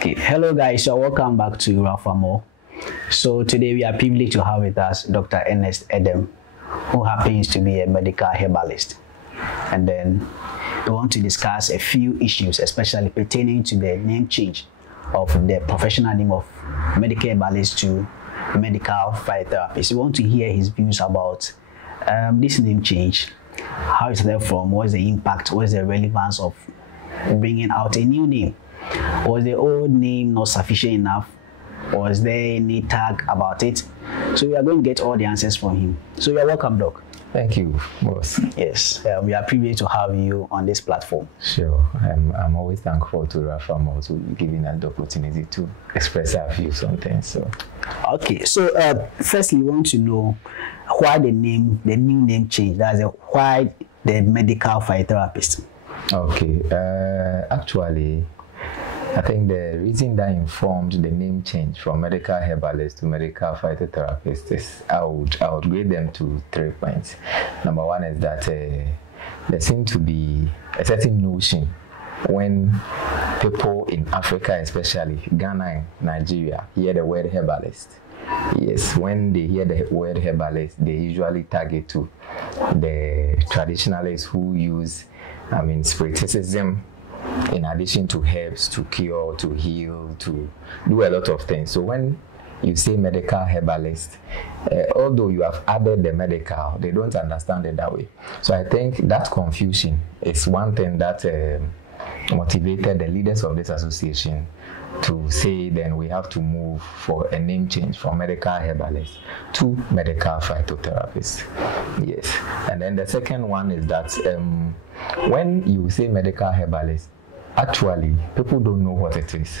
Okay, hello guys, so welcome back to Rafamall. So today we are privileged to have with us Dr. Ernest Edem, who happens to be a medical herbalist. And then we want to discuss a few issues, especially pertaining to the name change of the professional name of medical herbalist to medical phytotherapist. We want to hear his views about this name change, how it's there from, what's the impact, what's the relevance of bringing out a new name. Was the old name not sufficient enough? Was there any tag about it? So we are going to get all the answers from him. So you're welcome, Doc. Thank you, boss. Yes, we are privileged to have you on this platform. Sure, I'm always thankful to Rafamall to giving us the opportunity to express our views on things. So, okay. So firstly, we want to know why the new name change. That's why the medical phytotherapist. Okay, actually, I think the reason that informed the name change from medical herbalist to medical phytotherapist is I would grade them to 3 points. Number one is that there seems to be a certain notion when people in Africa, especially Ghana and Nigeria, hear the word herbalist. Yes, when they hear the word herbalist, they usually target to the traditionalists who use, spiritism in addition to herbs to cure, to heal, to do a lot of things. So when you say medical herbalist, although you have added the medical, they don't understand it that way. So I think that confusion is one thing that motivated the leaders of this association to say then we have to move for a name change from medical herbalist to medical phytotherapist. Yes. And then the second one is that when you say medical herbalist, actually people don't know what it is.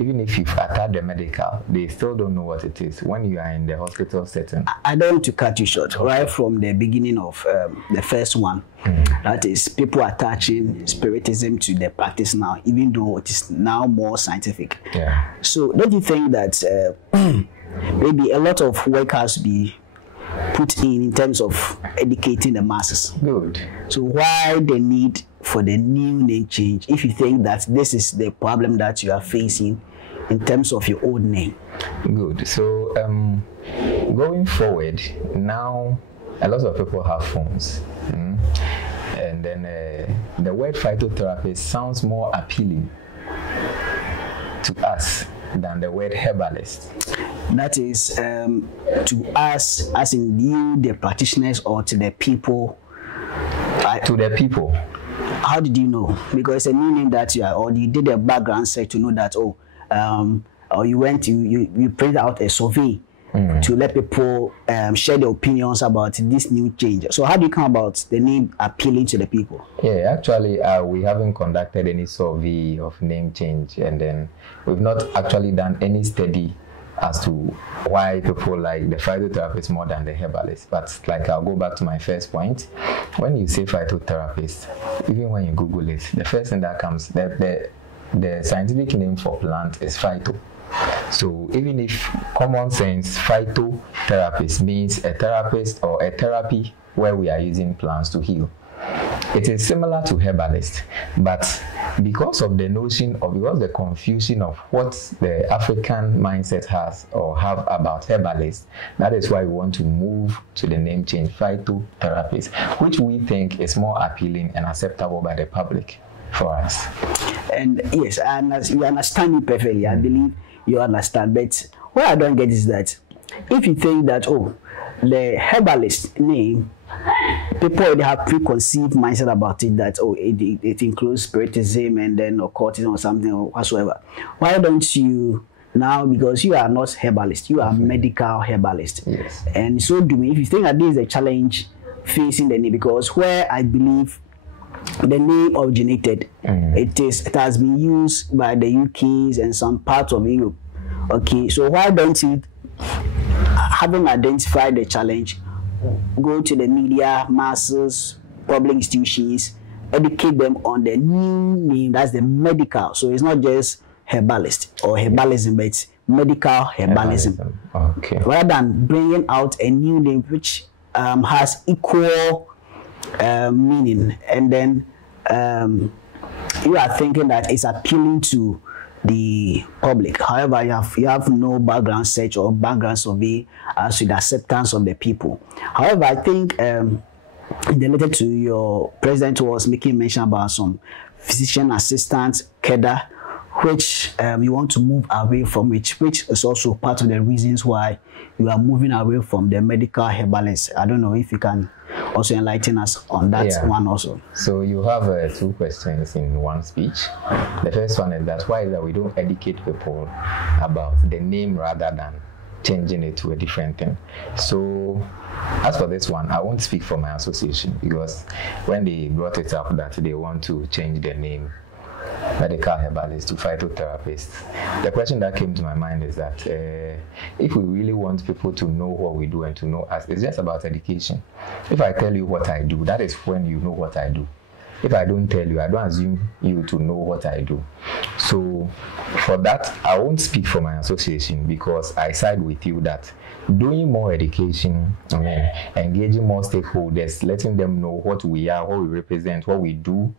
Even if you've attached the medical, they still don't know what it is when you are in the hospital setting. I don't want to cut you short. Right from the beginning of the first one, that is people attaching spiritism to the practice now, even though it is now more scientific. Yeah. So don't you think that maybe a lot of work has to be put in terms of educating the masses? Good. So why the need for the new name change if you think that this is the problem that you are facing in terms of your old name? Good. So going forward, now a lot of people have phones. And then the word phytotherapist sounds more appealing to us than the word herbalist. That is to us, as in you, the practitioners, or to the people? To the people. How did you know? Because it's a new name that you are, or you did a background check to know that, or you went to, you printed out a survey to let people share their opinions about this new change. So how do you come about the name appealing to the people? Yeah, actually, we haven't conducted any survey of name change, and then we've not actually done any study as to why people like the phytotherapist more than the herbalist. But like, I'll go back to my first point. When you say phytotherapist, even when you Google it, the first thing that comes, the scientific name for plant is phyto. So even if common sense phytotherapist means a therapist or a therapy where we are using plants to heal, it is similar to herbalist, but because of the notion of, because the confusion of what the African mindset has or have about herbalist, that is why we want to move to the name change phytotherapist, which we think is more appealing and acceptable by the public for us. And yes, you understand me perfectly. I believe you understand, but what I don't get is that if you think that, the herbalist name, people already have preconceived mindset about it, that it includes spiritism and then occultism or something or whatsoever. Why don't you now, because you are not herbalist, you are medical herbalist? Yes. And so do me, if you think that this is a challenge facing the name, because where I believe the name originated, it has been used by the UKs and some parts of Europe. Okay, so why don't you, having identified the challenge, go to the media, masses, public institutions, educate them on the new name, that's the medical. So it's not just herbalist or herbalism, but it's medical herbalism. Okay. Rather than bringing out a new name which has equal meaning, and then you are thinking that it's appealing to the public. However, you have no background search or background survey as to the acceptance of the people. However, I think in the letter to your president was making mention about some physician assistants, CADA, which you want to move away from, which is also part of the reasons why you are moving away from the medical herbalists. I don't know if you can also enlighten us on that one also. So you have two questions in one speech. The first one is that why is that we don't educate people about the name rather than changing it to a different thing. So as for this one, I won't speak for my association, because when they brought it up that they want to change the name medical herbalist to phytotherapist, the question that came to my mind is that if we really want people to know what we do and to know us, it's just about education. If I tell you what I do, that is when you know what I do. If I don't tell you, I don't assume you to know what I do. So for that, I won't speak for my association, because I side with you that doing more education, engaging more stakeholders, letting them know what we are, what we represent, what we do,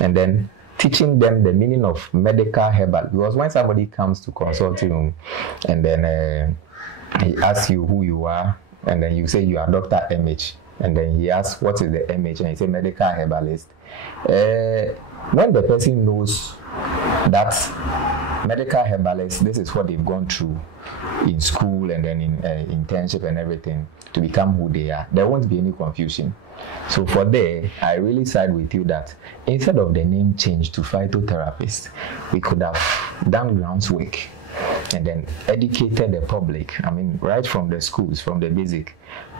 and then teaching them the meaning of medical herbal. Because when somebody comes to consulting room and then he asks you who you are, and then you say you are Dr. MH, and then he asks what is the MH, and he say medical herbalist. When the person knows that medical herbalist, this is what they've gone through in school and then in internship and everything to become who they are, there won't be any confusion. So for there, I really side with you that instead of the name change to phytotherapist, we could have done groundwork and then educated the public. I mean, right from the schools, from the basic,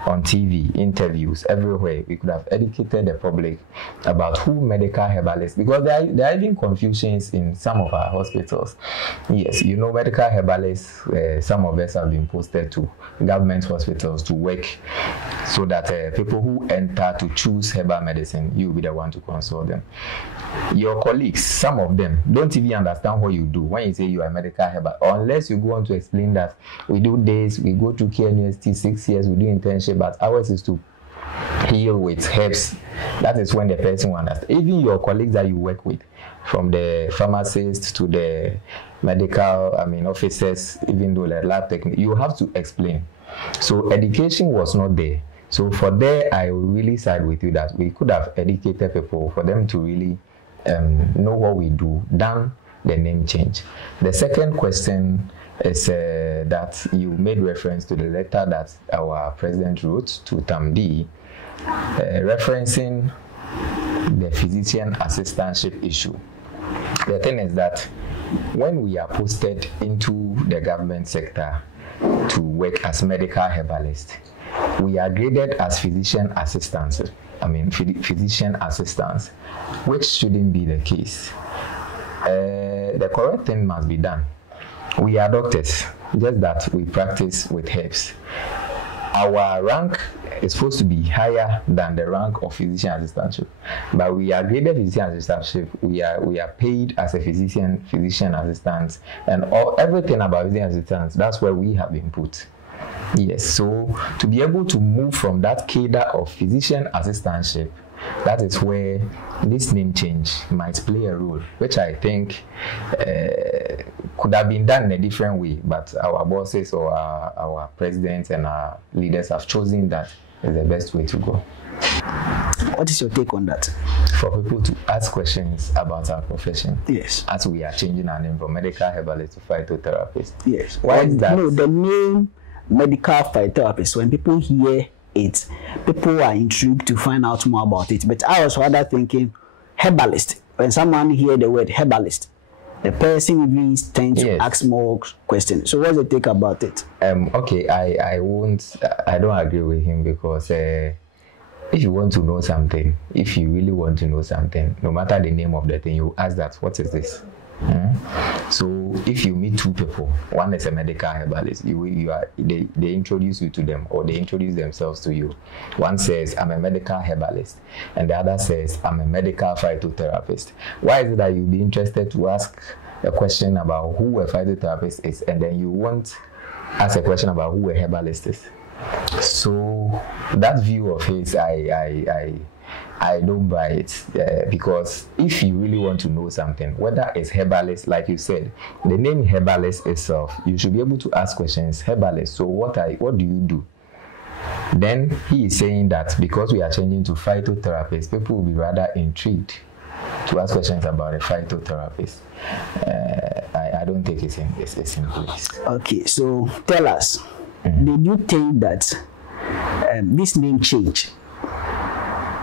on TV, interviews, everywhere, we could have educated the public about who medical herbalists, because there are even confusions in some of our hospitals. Yes, you know, medical herbalists, some of us have been posted to government hospitals to work so that people who enter to choose herbal medicine, you'll be the one to consult them. Your colleagues, some of them, don't even understand what you do when you say you are a medical herbal, unless you go on to explain that we do this, we go to KNUST 6 years, we do internship, but ours is to heal with herbs. That is when the person will understand. Even your colleagues that you work with, from the pharmacists to the medical, officers, even though the lab technique, you have to explain. So education was not there. So for there, I will really side with you that we could have educated people for them to really know what we do, than the name change. The second question is that you made reference to the letter that our president wrote to TAMD, referencing the physician assistantship issue. The thing is that when we are posted into the government sector to work as medical herbalists, we are graded as physician assistants. Physician assistants, which shouldn't be the case. The correct thing must be done. We are doctors, just that we practice with herbs. Our rank is supposed to be higher than the rank of physician assistantship, but we are graded physician assistantship. We are paid as a physician assistant, and everything about physician assistants, that's where we have been put. Yes, so to be able to move from that cadre of physician assistantship, that is where this name change might play a role, which I think could have been done in a different way, but our bosses or our presidents and our leaders have chosen that as the best way to go. What is your take on that? For people to ask questions about our profession. Yes. As we are changing our name from medical herbalist to phytotherapist. Yes. Why is that? No, the name medical phytotherapist, when people hear it, people are intrigued to find out more about it. But I was rather thinking herbalist. When someone hear the word herbalist, the person even tends to ask more questions. So what's the take about it? Okay, I don't agree with him, because if you want to know something, if you really want to know something, no matter the name of the thing, you ask that, what is this? So if you meet two people, one is a medical herbalist, they introduce you to them, or they introduce themselves to you. One says, I'm a medical herbalist, and the other says, I'm a medical phytotherapist. Why is it that you'll be interested to ask a question about who a phytotherapist is, and then you won't ask a question about who a herbalist is? So that view of his, I don't buy it because if you really want to know something, whether it's herbalist, like you said, the name herbalist itself, you should be able to ask questions. Herbalist, so what do you do? Then he is saying that because we are changing to phytotherapist, people will be rather intrigued to ask questions about a phytotherapist. I don't think it's in place. Okay, so tell us, did you think that this name change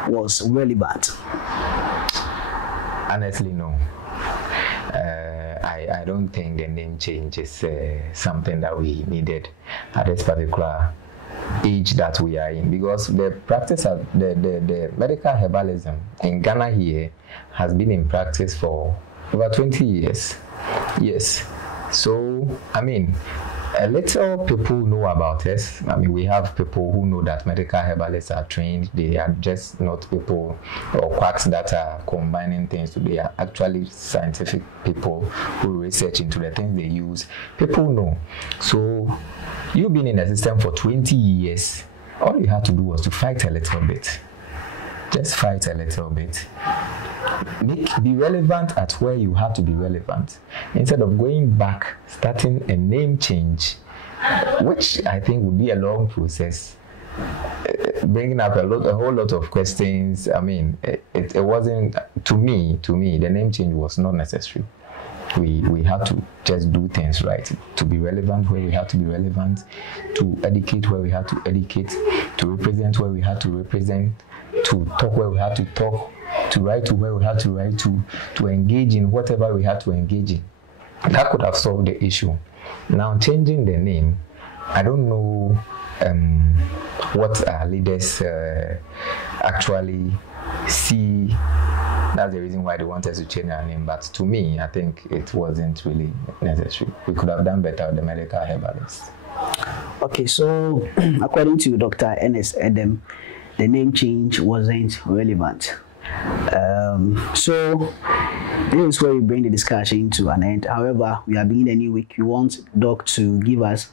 was relevant? Honestly, no. I don't think the name change is something that we needed at this particular age that we are in, because the practice of the medical herbalism in Ghana here has been in practice for over 20 years. Yes. So, I mean, a little people know about us. I mean, we have people who know that medical herbalists are trained. They are just not people or quacks that are combining things. They are actually scientific people who research into the things they use. People know. So, you've been in the system for 20 years. All you had to do was to fight a little bit. Just fight a little bit. Be relevant at where you have to be relevant, instead of going back, starting a name change, which I think would be a long process, bringing up a whole lot of questions. I mean, it wasn't, to me, the name change was not necessary. We had to just do things right, to be relevant where we had to be relevant, to educate where we had to educate, to represent where we had to represent, to talk where we had to talk, to write to where we had to write to engage in whatever we had to engage in. That could have solved the issue. Now, changing the name, I don't know what our leaders actually see. That's the reason why they want us to change our name. But to me, I think it wasn't really necessary. We could have done better with the medical herbalists. Okay, so according to Dr. Ernest Edem, the name change wasn't relevant. So this is where we bring the discussion to an end. However, we are beginning a new week. We want Doc to give us